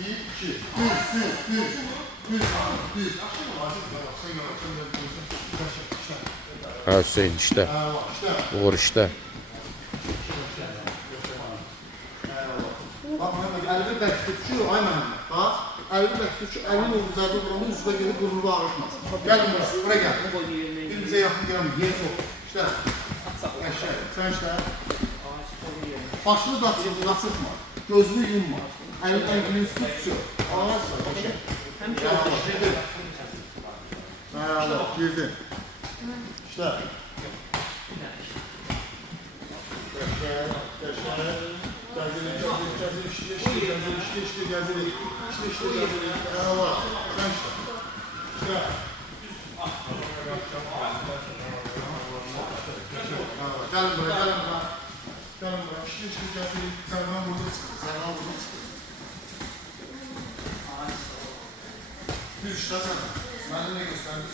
Bir, iki. Düz. Ha Hüseyin işte. Uğur işte. Bak Mehmet, əlini bək tutuşu, ay Mehmet. Bak, əlini bək tutuşu, əlini o güzəldə duranın üstüne gelip burnunu ağrıtmaz. Gelin buraya gel. Birimize yakın gelin. Yer soğuk. İşte. Eşek, sen işte. Başını da sıkma. Gözünü yumma. Əlini üstü tutuşu. Ağız var, eşek. Merhaba, girdin. İşte. Gelin buraya. Serhan burada çıkıyor. Düz işte sen. Ben de ne gösterdim?